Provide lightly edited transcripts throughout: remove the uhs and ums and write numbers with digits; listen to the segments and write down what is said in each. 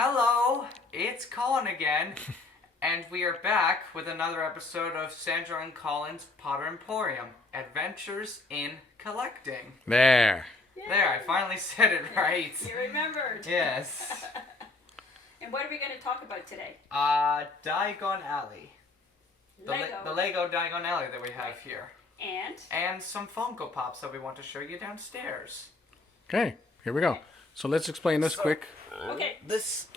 Hello, it's Colin again, and we are back with another episode of Sandra and Colin's Potter Emporium, Adventures in Collecting. There. There, I finally said it right. You remembered. Yes. And what are we going to talk about today? Diagon Alley. Lego. The Lego Diagon Alley that we have here. And some Funko Pops that we want to show you downstairs. Okay, here we go. So let's explain this quick. Okay.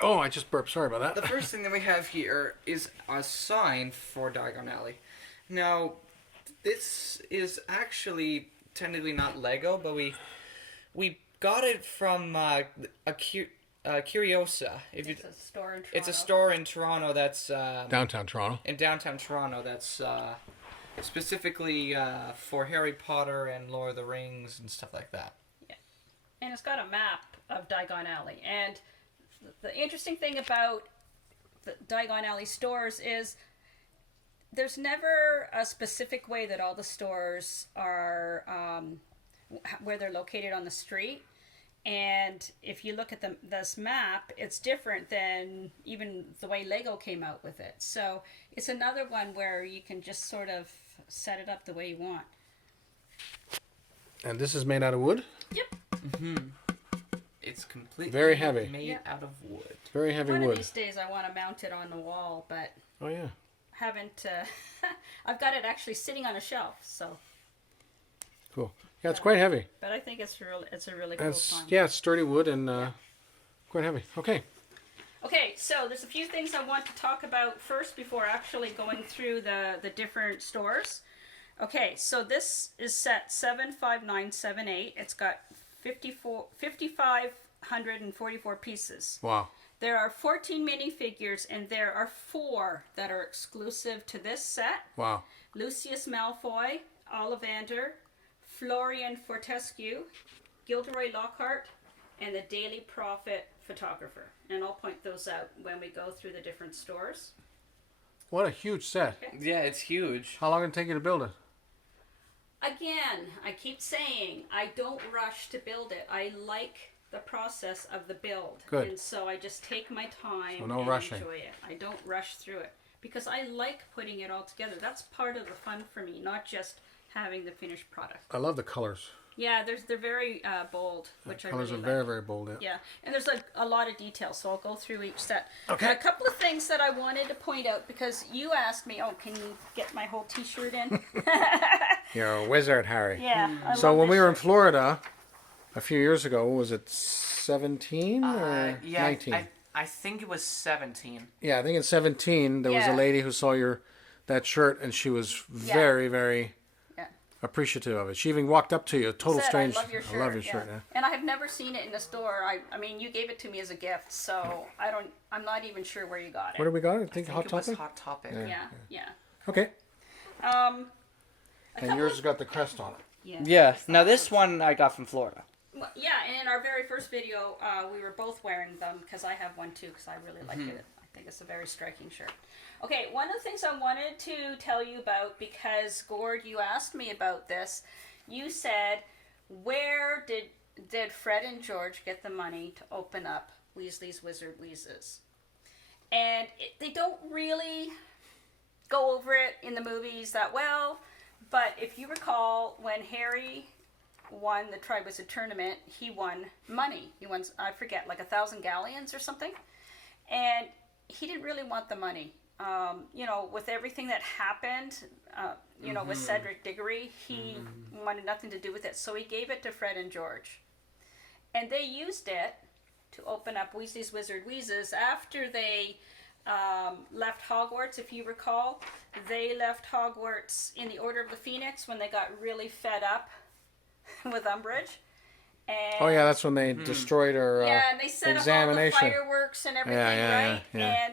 Oh, I just burped. Sorry about The that. first thing that we have here is a sign for Diagon Alley. Now, this is actually technically not Lego, but we got it from Curiosa. It's a store in Toronto. It's a store in Toronto that's Downtown Toronto. in downtown Toronto that's specifically for Harry Potter and Lord of the Rings and stuff like that. Yeah. And it's got a map of Diagon Alley. And the interesting thing about the Diagon Alley stores is there's never a specific way that all the stores are where they're located on the street. And if you look at this map, it's different than even the way Lego came out with it. So it's another one where you can just sort of set it up the way you want. And this is made out of wood? Yep. Mm-hmm. It's completely Very heavy. made out of wood. Very heavy One wood. of these days I want to mount it on the wall, but Oh, yeah. haven't. I've got it actually sitting on a shelf, so. Cool. Yeah, it's quite heavy. But I think it's a really cool one. Yeah, it's sturdy wood and quite heavy. Okay. Okay, so there's a few things I want to talk about first before actually going through the different stores. Okay, so this is set 75978. It's got 5,544 pieces. Wow. There are 14 minifigures, and there are 4 that are exclusive to this set. Wow. Lucius Malfoy, Ollivander, Florian Fortescue, Gilderoy Lockhart, and the Daily Prophet photographer. And I'll point those out when we go through the different stores. What a huge set. Okay. Yeah, it's huge. How long did it take you to build it? Again, I keep saying I don't rush to build it. I like the process of the build. Good. And so I just take my time So no and rushing. enjoy it. I don't rush through it because I like putting it all together. That's part of the fun for me, not just having the finished product. I love the colors. Yeah, they're very bold, which I Colors really are like. very, very bold. Yeah. Yeah, and there's a lot of details, so I'll go through each set. Okay. A couple of things that I wanted to point out because you asked me, can you get my whole T-shirt in? You're a wizard, Harry. Yeah. I So love when this we were in shirt. Florida a few years ago, was it 17 or Yeah, 19? I think it was 17. Yeah, I think in 17 there was a Yeah. lady who saw that shirt and she was very, very Yeah. appreciative of it. She even walked up to you, a total Said, strange. I love your shirt. I love your shirt. Yeah. And I have never seen it in a store. I mean, you gave it to me as a gift, so I'm not even sure where you got it. Where did we go? I I think think Hot it was Topic. Hot Topic. Yeah. Okay. A And couple yours of- has got the crest on it. Yeah. Yeah. Now this one I got from Florida. Well, yeah, and in our very first video, we were both wearing them because I have one too because I really like it. I think it's a very striking shirt. Okay, one of the things I wanted to tell you about because Gord, you asked me about this. You said, where did Fred and George get the money to open up Weasley's Wizard Wheezes? And they don't really go over it in the movies that well, but if you recall, when Harry won the Triwizard Tournament, he won money. He won, I forget, like 1,000 galleons or something. And he didn't really want the money. With everything that happened, with Cedric Diggory, he wanted nothing to do with it. So he gave it to Fred and George. And they used it to open up Weasley's Wizard Wheezes after they left Hogwarts, if you recall. They left Hogwarts in the Order of the Phoenix when they got really fed up with Umbridge. And Oh yeah, that's when they destroyed her and they set up all the examination. fireworks and everything, right? Yeah.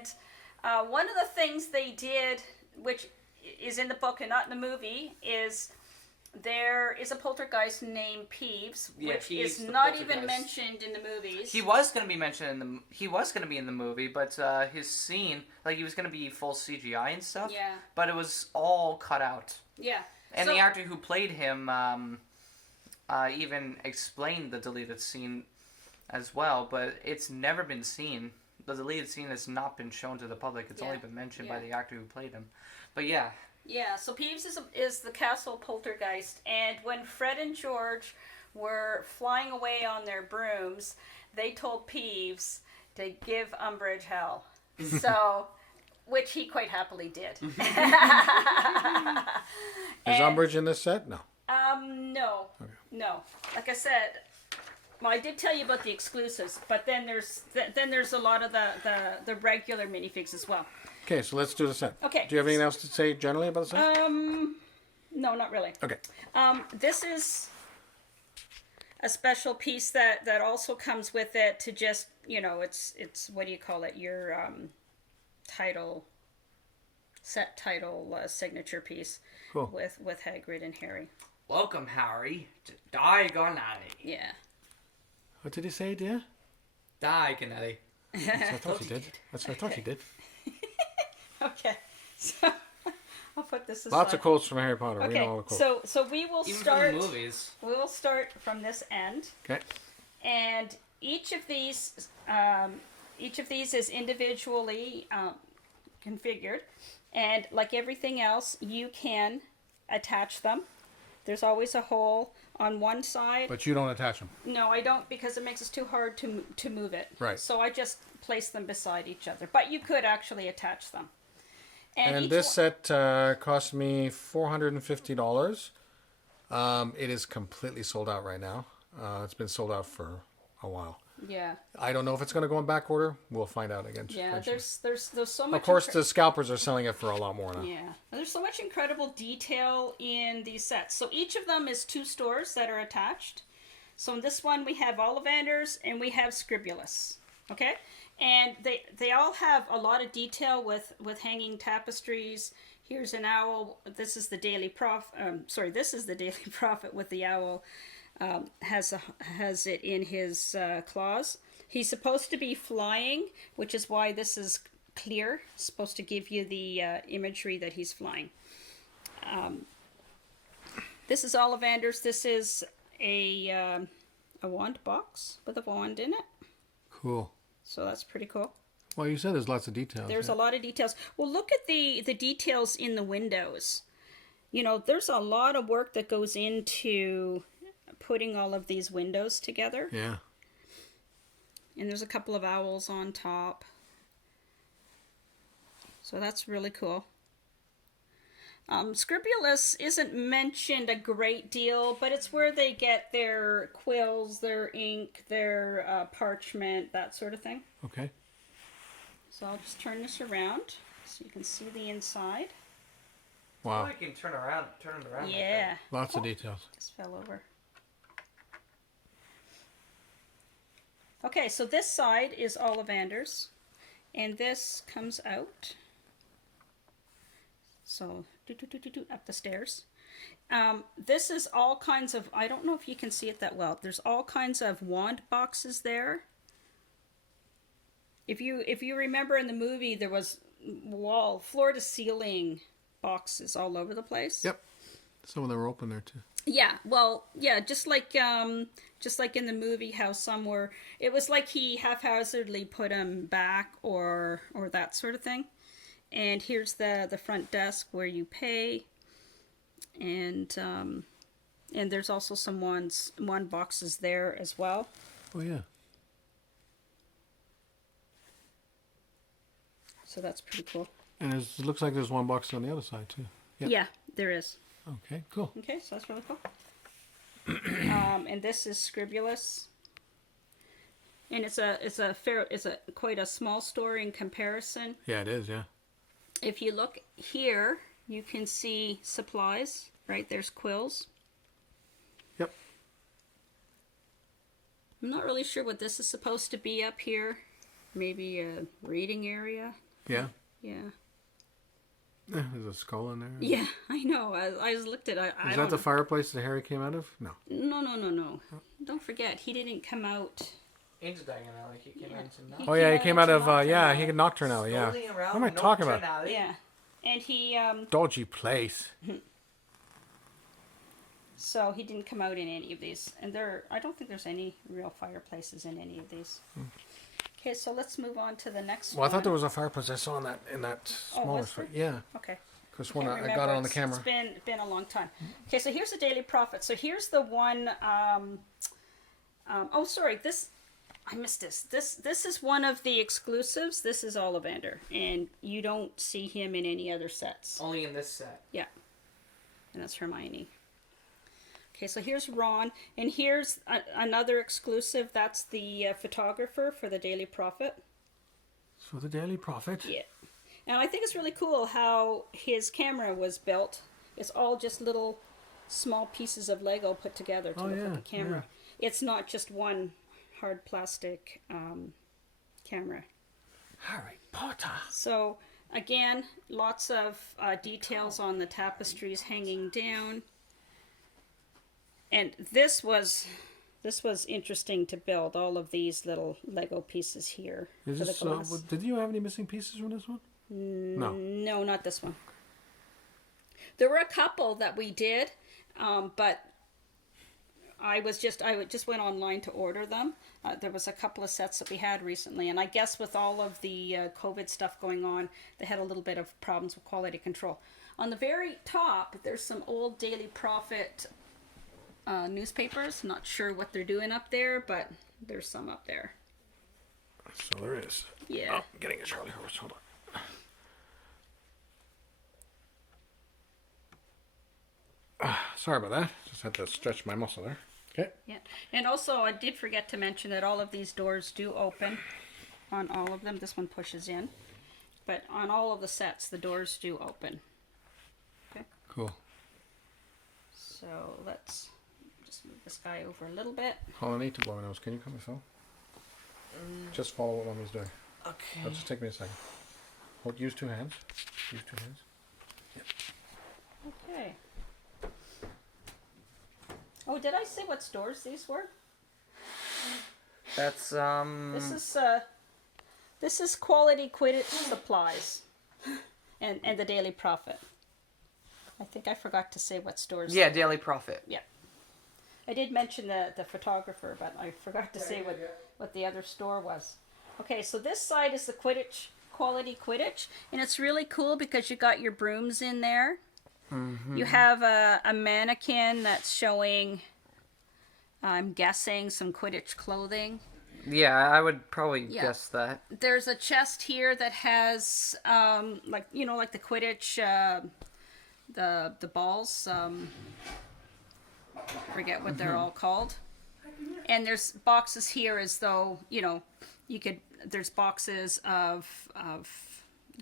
And one of the things they did, which is in the book and not in the movie, is there is a poltergeist named Peeves, Yeah, which Peeves, is the not even poltergeist. mentioned in the movies. He was going to be mentioned he was going to be in the movie, but his scene, like he was going to be full CGI and stuff. Yeah. But it was all cut out. Yeah. And So- the actor who played him even explained the deleted scene as well, but it's never been seen. the deleted scene has not been shown to the public. It's only been mentioned by Yeah. the actor who played him. But yeah. Yeah, so Peeves is the Castle Poltergeist, and when Fred and George were flying away on their brooms, they told Peeves to give Umbridge hell. So, which he quite happily did. Is Umbridge in this set? No. No. Okay. No. Like I said, well, I did tell you about the exclusives, but then there's a lot of the regular minifigs as well. Okay, so let's do the set. Okay. Do you have anything else to say generally about the set? No, not really. Okay. This is a special piece that also comes with it to just, it's what do you call it? Your set title signature piece. Cool. With Hagrid and Harry. Welcome, Harry, to Diagon Alley. Yeah. What did he say, dear? Diagon Alley. That's what I thought he did. That's what I thought he did. Okay. So I'll put this aside. Lots of quotes from Harry Potter. We know Okay. all the quotes. So we will Even start. from the movies. We will start from this end. Okay. And each of these is individually configured, and like everything else, you can attach them. There's always a hole on one side. But you don't attach them. No, I don't, because it makes it too hard to move it. Right. So I just place them beside each other. But you could actually attach them. And each this set cost me $450. It is completely sold out right now. It's been sold out for a while. Yeah. I don't know if it's going to go in back order. We'll find out again. Yeah. eventually. There's so much. Of course, the scalpers are selling it for a lot more now. Yeah. There's so much incredible detail in these sets. So each of them is 2 stores that are attached. So in this one we have Ollivanders and we have Scribulus. Okay? And they all have a lot of detail with hanging tapestries. Here's an owl. This is the Daily Prophet. This is the Daily Prophet with the owl. Has it in his claws. He's supposed to be flying, which is why this is clear. It's supposed to give you the imagery that he's flying. This is Ollivanders. This is a wand box with a wand in it. Cool. So that's pretty cool. Well, you said there's lots of details. There's a lot of details. Well, look at the details in the windows. There's a lot of work that goes into putting all of these windows together. Yeah. And there's a couple of owls on top. So that's really cool. Scribulus isn't mentioned a great deal, but it's where they get their quills, their ink, their parchment, that sort of thing. Okay. So I'll just turn this around so you can see the inside. Wow. I can turn it around. Yeah. Lots of details. Just fell over. Okay, so this side is Ollivanders, and this comes out. So, up the stairs. This is all kinds of, I don't know if you can see it that well. There's all kinds of wand boxes there. If you remember in the movie, there was floor to ceiling boxes all over the place. Yep. Some of them were open there too. Yeah, well, yeah, just like in the movie, how some were. It was like he haphazardly put them back, or that sort of thing. And here's the front desk where you pay, and there's also some wand boxes there as well. Oh yeah. So that's pretty cool. And it looks like there's one box on the other side too. Yep. Yeah, there is. Okay, cool. Okay, so that's really cool. And this is Scribulus, and it's quite a small store in comparison. Yeah, it is. Yeah. If you look here, you can see supplies. Right, there's quills. Yep. I'm not really sure what this is supposed to be up here. Maybe a reading area. Yeah. Yeah. There's a skull in there. Yeah, I know. I just looked at it. Is that the fireplace that Harry came out of? No. No. Don't forget, he didn't come out. Into Diagon Alley. He came into Oh yeah, he came out of Nocturne he Nocturne Alley. Yeah. What am I talking about? Yeah, and he Dodgy place. so he didn't come out in any of these, and I don't think there's any real fireplaces in any of these. Okay, so let's move on to the next Well, I one. thought there was a fireplace I saw in that smaller was store. there? Yeah, Okay. because Can't when I got remember. it on the camera. It's been a long time. Okay, so here's the Daily Prophet. So here's the one. Oh, sorry. I missed this. This is one of the exclusives. This is Ollivander, and you don't see him in any other sets. Only in this set. Yeah, and that's Hermione. Okay, so here's Ron, and here's another exclusive. That's the photographer for the Daily Prophet. So the Daily Prophet. Yeah. And I think it's really cool how his camera was built. It's all just little small pieces of Lego put together to look like a camera. Yeah. It's not just one hard plastic camera. Harry Potter. So again, lots of details on the tapestries hanging down. And this was interesting to build, all of these little Lego pieces here. Is this, did you have any missing pieces from this one? No. No, not this one. There were a couple that we did, but I just went online to order them. There was a couple of sets that we had recently, and I guess with all of the COVID stuff going on, they had a little bit of problems with quality control. On the very top, there's some old Daily Prophet newspapers. Not sure what they're doing up there, but there's some up there. So there is. Yeah. Oh, I'm getting a Charlie horse. Hold on. Sorry about that. Just had to stretch my muscle there. Okay. Yeah. And also, I did forget to mention that all of these doors do open on all of them. This one pushes in. But on all of the sets, the doors do open. Okay. Cool. So let's just move this guy over a little bit. Colin, I need to blow my nose. Can you come yourself? Just follow what Mommy's doing. Okay. That'll just take me a second. Use two hands. Use two hands. Yep. Okay. Oh, did I say what stores these were? That's This is Quality Quidditch Supplies, and the Daily Prophet. I think I forgot to say what stores. Yeah, Daily Prophet. Yeah. I did mention the photographer, but I forgot to say what the other store was. Okay, so this side is the Quidditch, Quality Quidditch, and it's really cool because you got your brooms in there. Mm-hmm. You have a mannequin that's showing, I'm guessing, some Quidditch clothing. Yeah, I would probably guess that. There's a chest here that has, like the Quidditch, the balls. Forget what they're all called. And there's boxes here as though, there's boxes of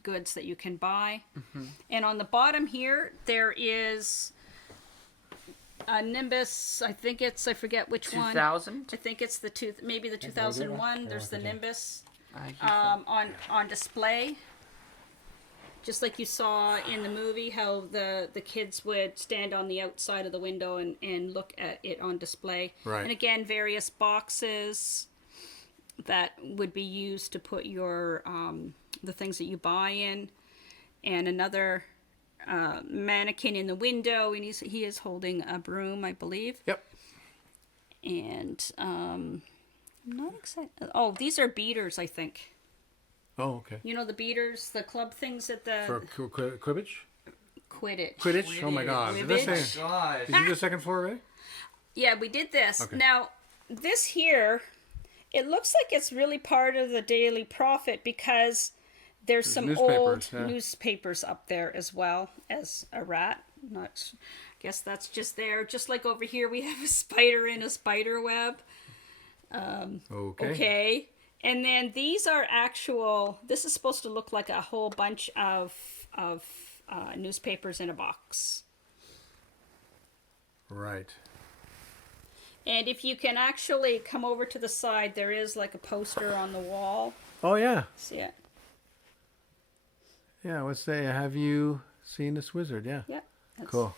goods that you can buy. Mm-hmm. And on the bottom here, there is a Nimbus. I forget which 2000? one. 2000? I think it's maybe the 2001. There's the Nimbus on display. Just like you saw in the movie, how the kids would stand on the outside of the window and look at it on display. Right. And again, various boxes that would be used to put your the things that you buy in, and another mannequin in the window, and he is holding a broom, I believe. Yep. And I'm not excited. Oh, these are beaters, I think. Oh, okay. You know the beaters, the club things at the For Quidditch? Quidditch. Quidditch? Oh my God. Did Oh my God. Did you do the second floor already? Yeah, we did this. Okay. Now, this here, it looks like it's really part of the Daily Prophet because there's some old newspapers up there as well as a rat. I guess that's just there. Just like over here, we have a spider in a spider web. Okay. And then these are this is supposed to look like a whole bunch of newspapers in a box. Right. And if you can actually come over to the side, there is like a poster on the wall. Oh, yeah. See it? Yeah, let's say, have you seen this wizard? Yeah. Yeah. Cool.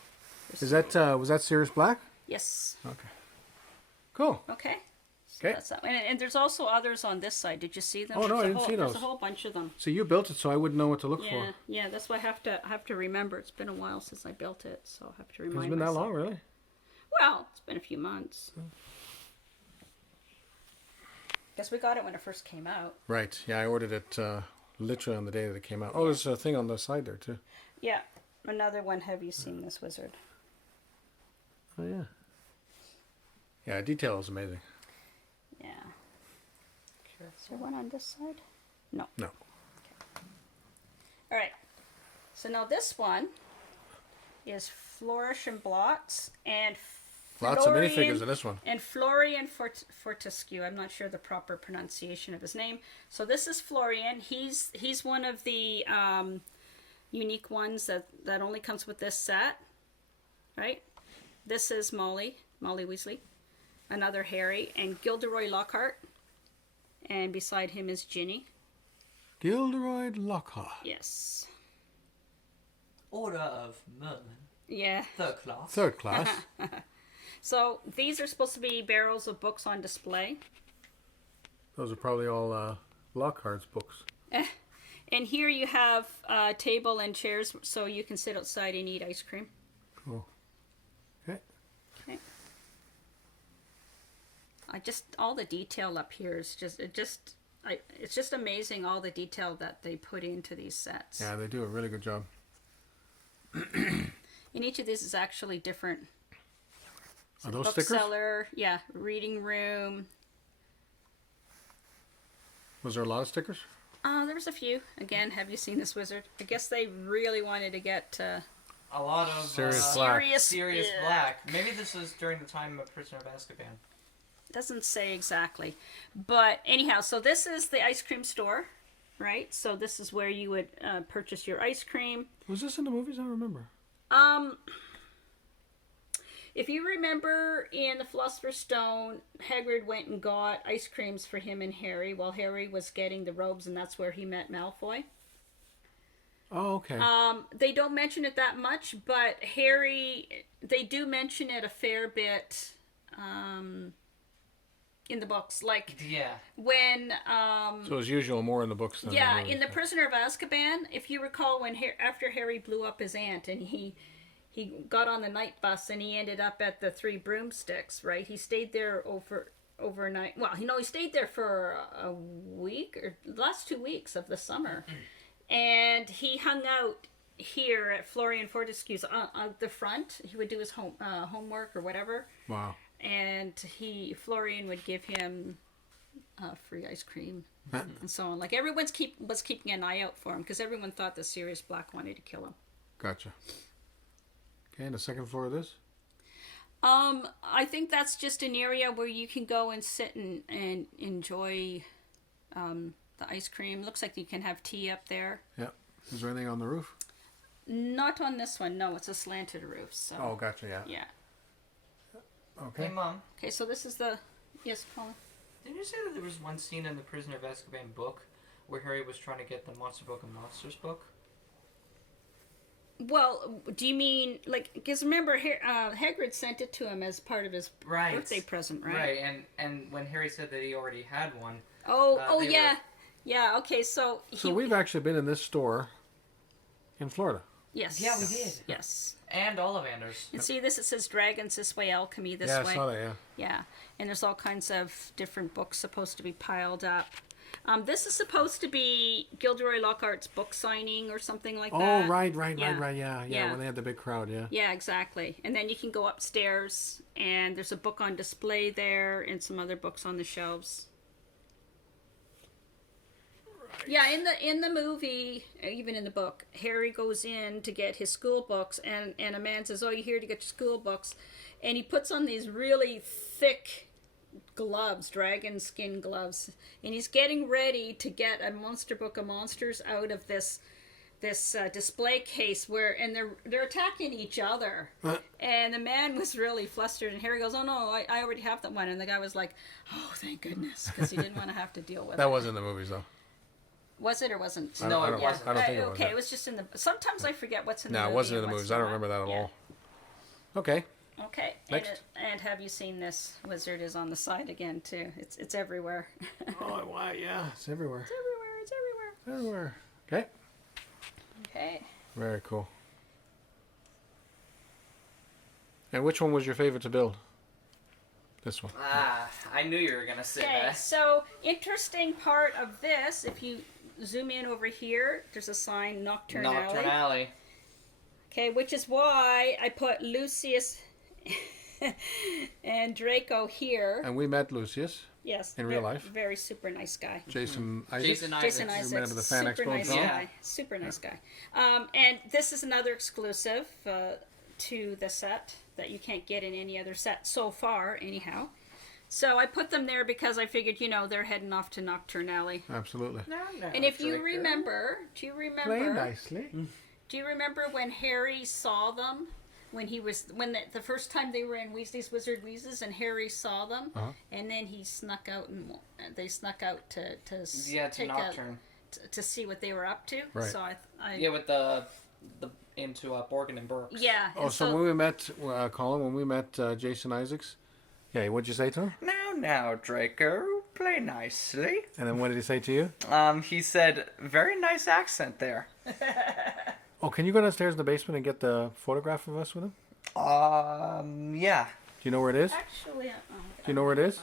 Was that Sirius Black? Yes. Okay. Cool. Okay. So that's that. And there's also others on this side. Did you see them? Oh, no, I didn't see those. There's a whole bunch of them. So you built it, so I wouldn't know what to look for. Yeah, that's why I have to remember. It's been a while since I built it, so I have to remind It's been myself. that long, really? Well, it's been a few months. Because we got it when it first came out. Right. Yeah, I ordered it literally on the day that it came out. Oh, there's a thing on the side there too. Yeah. Another one. Have you seen this wizard? Oh yeah. Yeah, detail is amazing. Yeah. Is there one on this side? No. No. Okay. All right. So now this one is Flourish and Blots and Lots of minifigures in this one. And Florian Fortescue. I'm not sure the proper pronunciation of his name. So this is Florian. He's one of the unique ones that only comes with this set, right? This is Molly Weasley, another Harry, and Gilderoy Lockhart, and beside him is Ginny. Gilderoy Lockhart. Yes. Order of Merlin. Yeah. Third class. Third class. So these are supposed to be barrels of books on display. Those are probably all Lockhart's books. And here you have a table and chairs so you can sit outside and eat ice cream. Cool. Okay. Okay. All the detail up here is it's just amazing, all the detail that they put into these sets. Yeah, they do a really good job. And each of these is actually different. Are those Bookseller, stickers? yeah, reading room. Was there a lot of stickers? There was a few. Again, have you seen this wizard? I guess they really wanted to get a lot of Sirius Black. Sirius Black. Maybe this was during the time of Prisoner of Azkaban. Doesn't say exactly. But anyhow, so this is the ice cream store, right? So this is where you would purchase your ice cream. Was this in the movies? I don't remember. If you remember in the Philosopher's Stone, Hagrid went and got ice creams for him and Harry while Harry was getting the robes, and that's where he met Malfoy. Oh, okay. They don't mention it that much, but they do mention it a fair bit in the books. Like, yeah. When... so as usual, more in the books than yeah, the movies. in The Prisoner of Azkaban, if you recall, after Harry blew up his aunt and he got on the night bus and he ended up at the Three Broomsticks, right? He stayed there overnight. Well, he stayed there for a week or the last 2 weeks of the summer. And he hung out here at Florian Fortescue's on the front. He would do his homework or whatever. Wow. And Florian would give him free ice cream and so on. Like, everyone's was keeping an eye out for him because everyone thought that Sirius Black wanted to kill him. Gotcha. Okay, and the second floor of this? I think that's just an area where you can go and sit and enjoy the ice cream. Looks like you can have tea up there. Yeah. Is there anything on the roof? Not on this one. No, it's a slanted roof. So. Oh, gotcha, yeah. Yeah. Okay. Hey, Mom. Okay, so this is the... Yes, Colin? Didn't you say that there was one scene in the Prisoner of Azkaban book where Harry was trying to get the Monster Book of Monsters book? Well, do you mean, like, because remember, Hagrid sent it to him as part of his birthday present, right? Right, and when Harry said that he already had one... Yeah. Yeah, okay, so... So we've actually been in this store in Florida. Yes. Yeah, we did. Yes. And Ollivanders. And see this, it says Dragons this way, Alchemy this way. Yeah, I saw that, yeah. Yeah, and there's all kinds of different books supposed to be piled up. This is supposed to be Gilderoy Lockhart's book signing or something like that. Oh, right, Yeah. yeah, when they had the big crowd, yeah. Yeah, exactly. And then you can go upstairs, and there's a book on display there, and some other books on the shelves. Right. Yeah, in the movie, even in the book, Harry goes in to get his school books, and a man says, "Oh, you're here to get your school books," and he puts on these really thick gloves, dragon skin gloves, and he's getting ready to get a Monster Book of Monsters out of this display case and they're attacking each other. And the man was really flustered, and Harry goes, "Oh no, I already have that one," and the guy was like, "Oh, thank goodness," because he didn't want to have to deal with it. That was in the movies though. Was it or wasn't? No, it wasn't. I don't think it was. Okay, it was just in the... Sometimes I forget what's in the movie. No, it wasn't in the movies. I don't remember that at all. Okay. Okay. Next. And have you seen this? Wizard is on the side again too. It's everywhere. Oh, wow, yeah. It's everywhere. It's everywhere. Everywhere. Okay. Okay. Very cool. And which one was your favorite to build? This one. Ah, I knew you were gonna say Okay, that. so interesting part of this, if you zoom in over here, there's a sign Nocturne Nocturne Alley. Alley. Okay, which is why I put Lucius and Draco here. And we met Lucius, Yes, in real life. Very super nice guy. Jason Isaacs. Jason Jason Isaacs. Isaacs, Remember the fan super expo nice film? guy, super nice guy. And this is another exclusive to the set that you can't get in any other set so far, anyhow. So I put them there because I figured, they're heading off to Nocturne Alley. Absolutely. No, And if you Draco. remember, Play do nicely. you remember when Harry saw them? When the first time they were in Weasley's Wizard Wheezes and Harry saw them, and then he snuck out and they snuck out to take Nocturne. to see what they were up to. Right. So I Yeah, with the into Borgin and Burks. yeah. Oh, and so when we met, Colin, when we met Jason Isaacs, yeah, what'd you say to him? Now, Draco, play nicely. And then what did he say to you? He said, very nice accent there. Oh, can you go downstairs in the basement and get the photograph of us with him? Yeah. Do you know where it is? actually, Do you know where it is?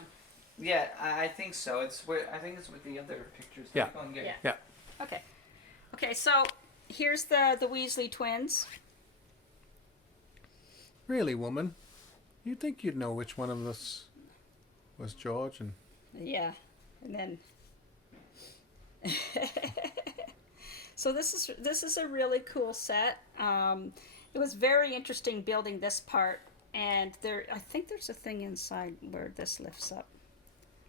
Yeah, I think so. I think it's with the other pictures. Yeah. Go and get it. Yeah. Okay. So here's the Weasley twins. Really, woman? You'd think you'd know which one of us was George and... Yeah, and then. So this is a really cool set. It was very interesting building this part, and I think there's a thing inside where this lifts up.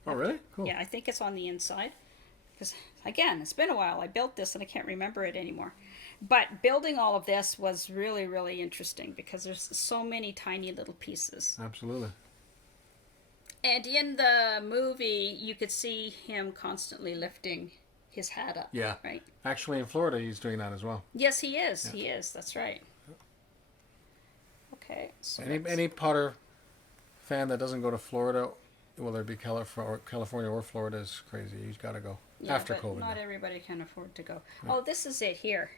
Oh, really? Cool. Yeah, I think it's on the inside. Because, again, it's been a while. I built this and I can't remember it anymore. But building all of this was really, really interesting because there's so many tiny little pieces. Absolutely. And in the movie, you could see him constantly lifting his hat up. Yeah. Right? Actually, in Florida, he's doing that as well. Yes, he is. Yeah. He is. That's right. Okay. So Any Potter fan that doesn't go to Florida, whether it be California or Florida, is crazy. You've got to go. After but COVID. not everybody can afford to go. Oh, this is it here.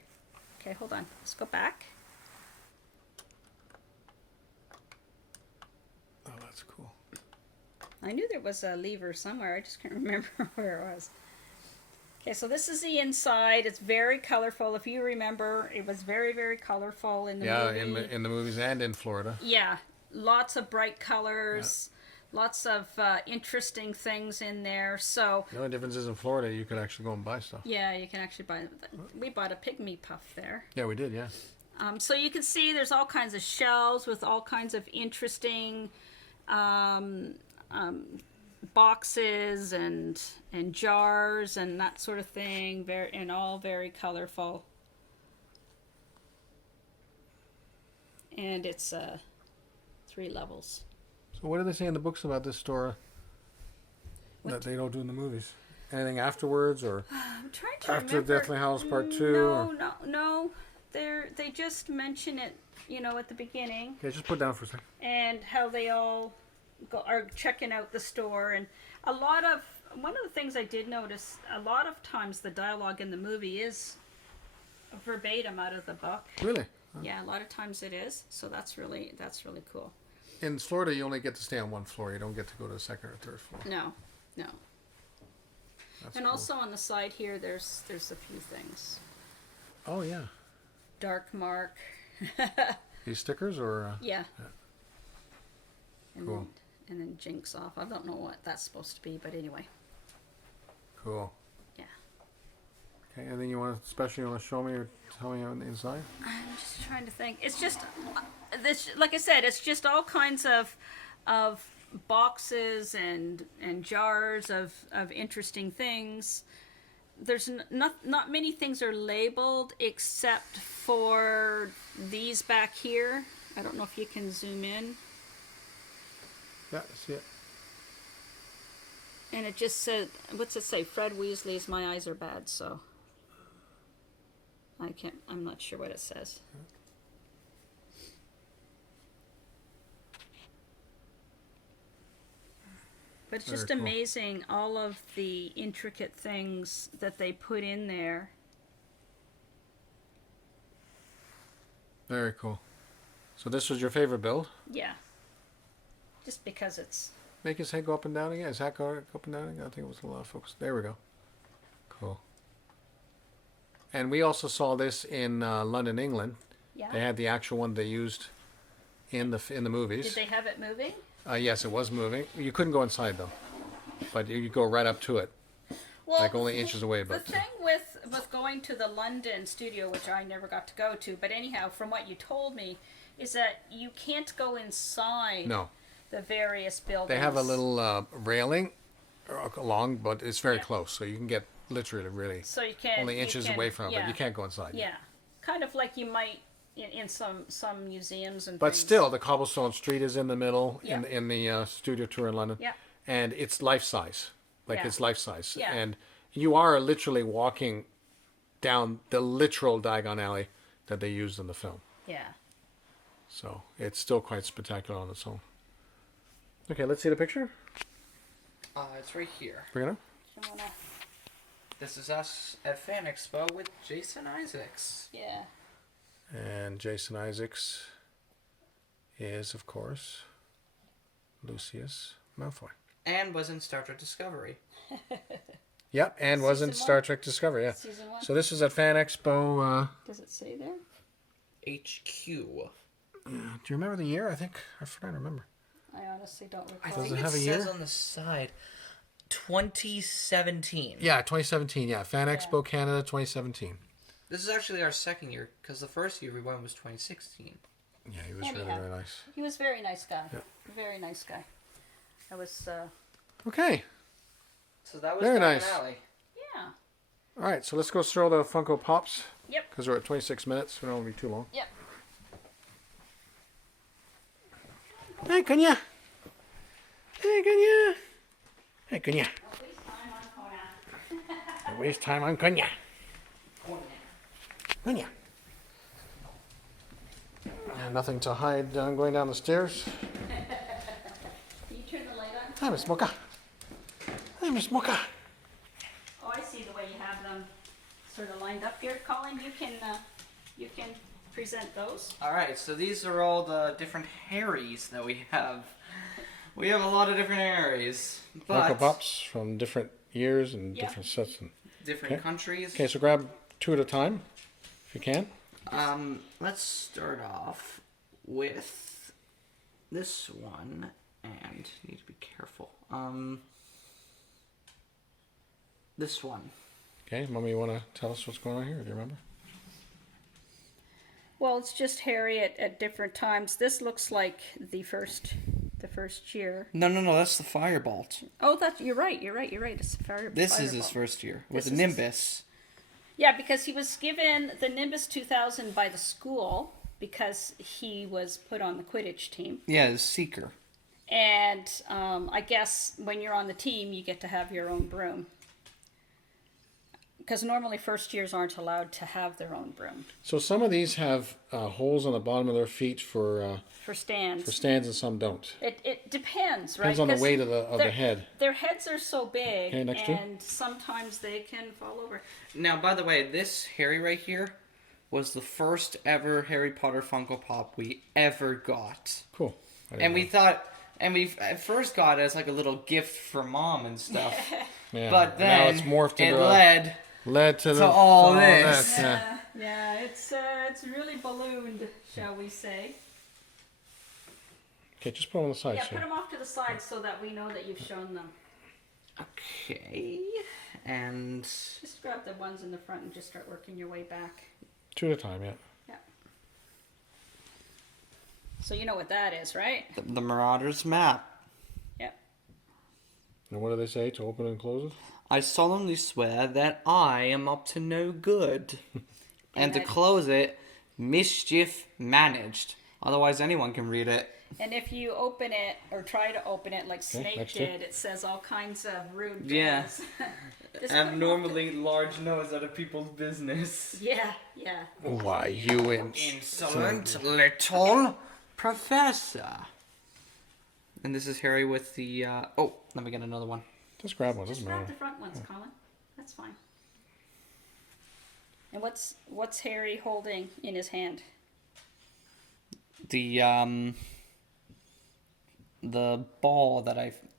Okay, hold on. Let's go back. Oh, that's cool. I knew there was a lever somewhere. I just can't remember where it was. Okay, so this is the inside. It's very colorful. If you remember, it was very, very colorful in the movie. in the movies and in Florida. Yeah, lots of bright colors, lots of interesting things in there. So The only difference is in Florida, you could actually go and buy stuff. yeah, you can actually buy. We bought a pygmy puff there. Yeah, we did, yeah. So you can see there's all kinds of shelves with all kinds of interesting boxes and jars and that sort of thing. And all very colorful. And it's 3 levels. So what do they say in the books about this store that they don't do in the movies? Anything afterwards or I'm trying to after remember. Deathly Hallows Part 2? No, or... no. They just mention it, at the beginning, Okay, just put it down for a second. and how they all are checking out the store. And one of the things I did notice, a lot of times the dialogue in the movie is verbatim out of the book. Really? Yeah, a lot of times it is. So that's really cool. In Florida, you only get to stay on one floor. You don't get to go to the second or third floor. No. That's And cool. also on the side here, there's a few things. Oh, yeah. Dark Mark. These stickers or... Yeah. And Cool. then Jinx off. I don't know what that's supposed to be, but anyway. Cool. Yeah. Okay, anything you want to show me or tell me on the inside? I'm just trying to think. It's just this, like I said, it's just all kinds of boxes and jars of interesting things. There's not many things are labeled except for these back here. I don't know if you can zoom in. Yeah, see it. And it just said, what's it say? Fred Weasley's My Eyes Are Bad, so I'm not sure what it says. But it's just Very cool. amazing all of the intricate things that they put in there. Very cool. So this was your favorite build? Yeah. Just because it's make his head go up and down again? His hat go up and down again? I think it was a lot of focus. There we go. Cool. And we also saw this in London, England. Yeah. They had the actual one they used in the movies. Did they have it moving? Yes, it was moving. You couldn't go inside though, but you could go right up to it, Well, like only inches away. The But thing with going to the London studio, which I never got to go to, but anyhow, from what you told me, is that you can't go inside no, the various buildings. they have a little railing along, but it's very close, so you can get literally really so you can only inches away from it, yeah, but you can't go inside. Yeah, kind of like you might in some museums and. But things. still, the cobblestone street is in the middle Yeah. in the studio tour in London. Yeah. And it's life size. Like Yeah. it's life size. Yeah. And you are literally walking down the literal Diagon Alley that they used in the film. Yeah. So it's still quite spectacular on its own. Okay, let's see the picture. It's right here. Bring it up. You wanna- This is us at Fan Expo with Jason Isaacs. Yeah. And Jason Isaacs is, of course, Lucius Malfoy. And was in Star Trek Discovery. Yep, and was in Season Star one? Trek Discovery, yeah. Season 1. So this was at Fan Expo. Does it say there? HQ. Do you remember the year? I forgot to remember. I honestly don't recall. I Does think it have a says year? on the side 2017. Yeah, 2017. Yeah, Fan Expo Canada 2017. This is actually our second year because the first year we went was 2016. Yeah, he was Anyhow. really, really nice. He was a very nice guy. Yeah. Very nice guy. I was, Okay. So that was Very Diagon nice. Alley. yeah. All right, so let's go through the Funko Pops. Yep. Because we're at 26 minutes. We don't want to be too long. Yep. Hey, Kunya. Hey, Kunya. Hey, Kunya. Don't waste time on Kunya. Kunya. Nothing to hide going down the stairs. Can you turn the light on? Hi, Miss Mocha. Hi, Miss Mocha. Oh, I see the way you have them sort of lined up here. Colin, you can present those. Alright, so these are all the different Harrys that we have. We have a lot of different Harrys. But Funko Pops from different years and Yeah. different sets. different Okay. countries. Okay, so grab two at a time, if you can. Let's start off with this one, and need to be careful. This one. Okay, Mommy, you want to tell us what's going on here? Do you remember? Well, it's just Harry at different times. This looks like the first year. No, that's the Firebolt. Oh, you're right. It's fire. This is his Fireball. first year This with the is his- Nimbus. Yeah, because he was given the Nimbus 2000 by the school because he was put on the Quidditch team. Yeah, the Seeker. And I guess when you're on the team, you get to have your own broom. Because normally first years aren't allowed to have their own broom So some of these have holes on the bottom of their feet for stands. stands, and some don't. It depends, right? Depends on the 'Cause weight of the their- head. Their heads are so big, Okay, next two. and sometimes they can fall over. Now, by the way, this Harry right here was the first ever Harry Potter Funko Pop we ever got. Cool. I didn't And we know. thought, and we at first got it as like a little gift for Mom and stuff. Yeah. But and then now it's morphed it into led to to all that, this. yeah. Yeah, it's really ballooned, shall we say? Okay, just put them on the side. Yeah, so- put them off to the side so that we know that you've shown them. Okay, and Just grab the ones in the front and just start working your way back. Two at a time, yeah. Yeah. So you know what that is, right? the Marauders Map. Yep. And what do they say to open and close it? I solemnly swear that I am up to no good, and to that- close it, mischief managed. Otherwise, anyone can read it. And if you open it or try to open it like Snape next two. did, it says all kinds of rude things. Yeah. Just put 'em off Abnormally large nose out of people's business. Yeah, yeah. Why, you Insolent little professor. And this is Harry with the, oh, let me get another one. Just grab one, Just doesn't grab matter. the front ones, Colin. That's fine. And what's Harry holding in his hand? The ball that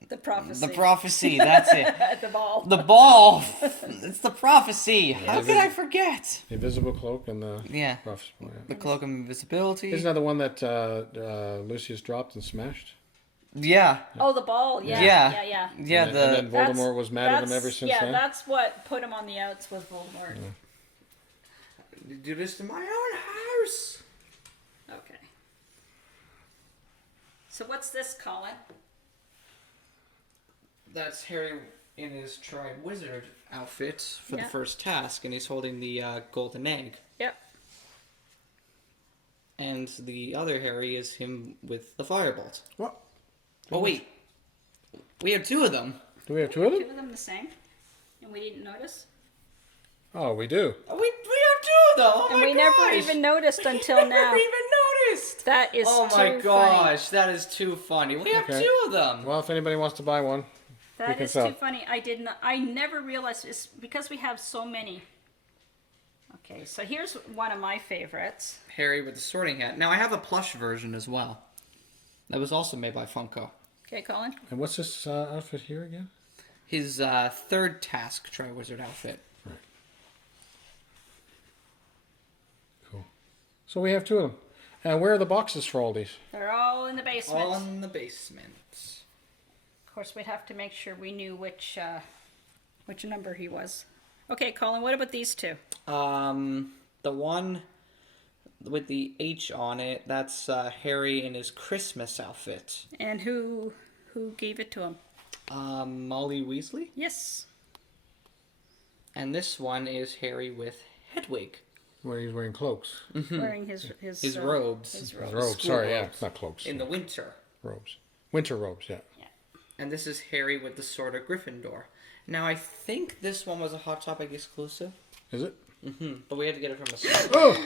The prophecy. The prophecy, that's it. The ball. The ball! It's the prophecy. How could I forget? The invisible cloak and the Yeah. prophecy. Yeah. The cloak of invisibility. Isn't that the one that Lucius dropped and smashed? Yeah. Oh, the ball. Yeah. Yeah. Yeah. Yeah, And then Voldemort was mad at him ever since yeah, then? that's what put him on the outs was Voldemort. You do this to my own house. Okay. So what's this, Colin? That's Harry in his Tri-Wizard outfit for Yeah. the first task, and he's holding the golden egg. Yep. And the other Harry is him with the firebolt. What? Oh, wait. We have two of them. Do we have two of Two them? of them the same, and we didn't notice. Oh, we do. Oh, we have two of them. Oh And my we gosh. never even noticed until Never now. even noticed. That is Oh too my funny. gosh, that is too funny. We have Okay. two of them. Well, if anybody wants to buy one, That can is sell. too funny. I never realized it's because we have so many. Okay, so here's one of my favorites. Harry with the sorting hat. Now I have a plush version as well. That was also made by Funko. Okay, Colin. and what's this outfit here again? His third task Tri-Wizard outfit. Right. Cool. So we have two of them. And where are the boxes for all these? They're all in the basement. All in the basement. Of course, we'd have to make sure we knew which number he was. Okay, Colin. What about these two? The one with the H on it, that's Harry in his Christmas outfit. And who gave it to him? Molly Weasley. Yes. And this one is Harry with Hedwig. Where he's wearing cloaks. Wearing his Robes. His His robes. robes. School Sorry, yeah. robes. Not cloaks. In the winter. Robes. Winter robes, yeah. And this is Harry with the Sword of Gryffindor. Now, I think this one was a Hot Topic exclusive. Is it? But we had to get it from a store. Oh!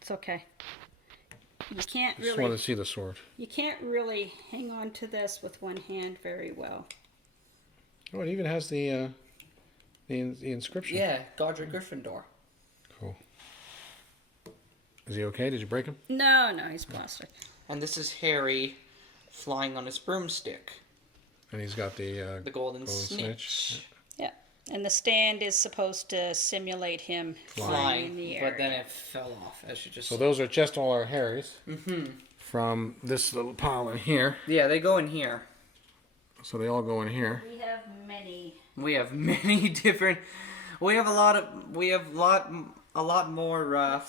It's okay. You can't Just really. wanted to see the sword. You can't really hang on to this with one hand very well. Oh, it even has the inscription. Yeah, Godric Gryffindor. Cool. Is he okay? Did you break him? No, he's plastic. And this is Harry flying on his broomstick. And he's got the The golden snitch. snitch. Yeah. And the stand is supposed to simulate him flying in the air. But then it fell off, as you just So saw. those are just all our Harrys. From this little pile in here. Yeah, they go in here. So they all go in here. We have many. We have many different... We have a lot more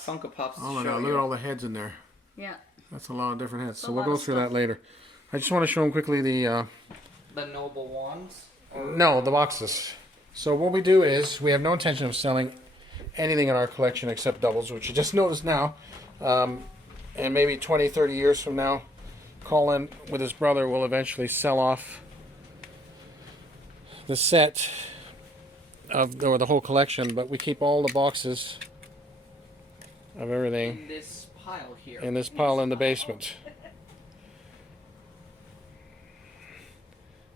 Funko Pops to Oh my show god, you. look at all the heads in there. Yeah. That's a lot of different heads. a So we'll lot go of through stuff. that later. I just want to show them quickly the... The noble wands. No, the boxes. So what we do is, we have no intention of selling anything in our collection except doubles, which you just noticed now. And maybe 20, 30 years from now, Colin, with his brother, will eventually sell off the set or the whole collection, but we keep all the boxes of everything In this pile here. in this pile in the basement.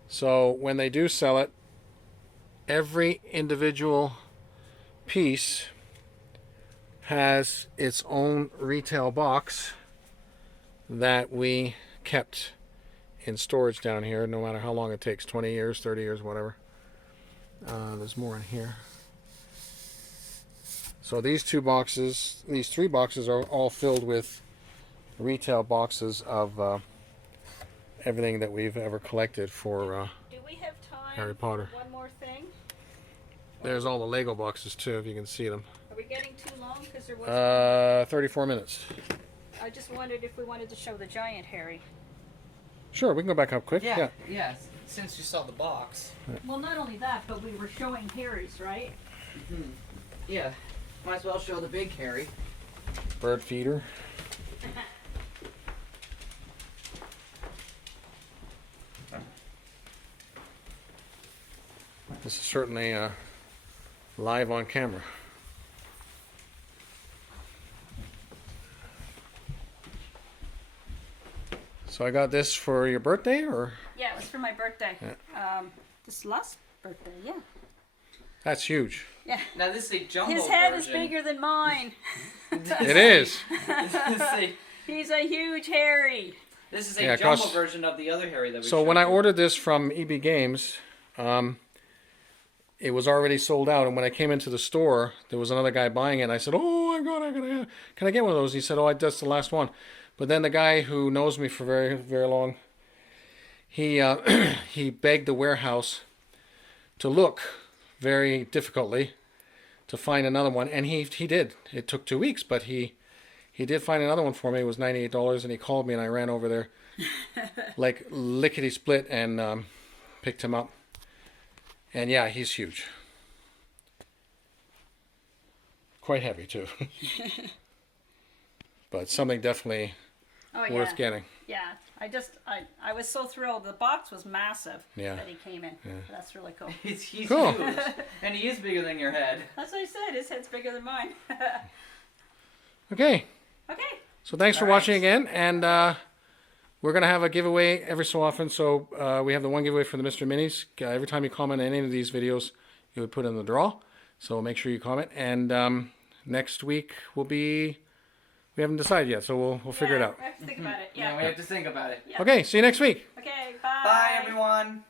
So when they do sell it, every individual piece has its own retail box that we kept in storage down here, no matter how long it takes, 20 years, 30 years, whatever. There's more in here. So these three boxes are all filled with retail boxes of everything that we've ever collected for Do we have time Harry Potter. for one more thing? There's all the Lego boxes too, if you can see them. Are we getting too long? Because there was. 34 minutes. I just wondered if we wanted to show the giant Harry. Sure, we can go back up quick. Yeah, yeah. Since you saw the box. Well, not only that, but we were showing Harry's, right? Yeah. Might as well show the big Harry. Bird feeder. This is certainly live on camera. So I got this for your birthday, or? Yeah, it was for my birthday. This last birthday, yeah. That's huge. Yeah. Now this is a jumbo His head version. is bigger than mine. It is. This is a He's a huge Harry. This is a Yeah, it jumbo costs- version of the other Harry that we So showed when I you. ordered this from EB Games, it was already sold out. And when I came into the store, there was another guy buying it. And I said, "Oh, I gotta, can I get one of those?" He said, "Oh, that's the last one." But then the guy who knows me for very, very long, he he begged the warehouse to look very difficultly to find another one, and he did. It took 2 weeks, but he did find another one for me. It was $98, and he called me, and I ran over there like lickety split and picked him up. And yeah, he's huge, quite heavy too, but something definitely Oh yeah. worth getting. Yeah. I was so thrilled. The box was massive Yeah. that he came in. Yeah. That's really cool. He's Cool. huge, and he is bigger than your head. That's what I said. His head's bigger than mine. Okay, Okay. so thanks for All right. watching again, and we're gonna have a giveaway every so often. So we have the one giveaway for the Mr. Minis. Every time you comment on any of these videos, you would put in the draw. So make sure you comment. And next week will be, we haven't decided yet, so we'll figure it out. I have to think about it. Yeah, Yeah. we have to think about it. Yeah. Okay, see you next week. Okay. Bye. Bye, everyone.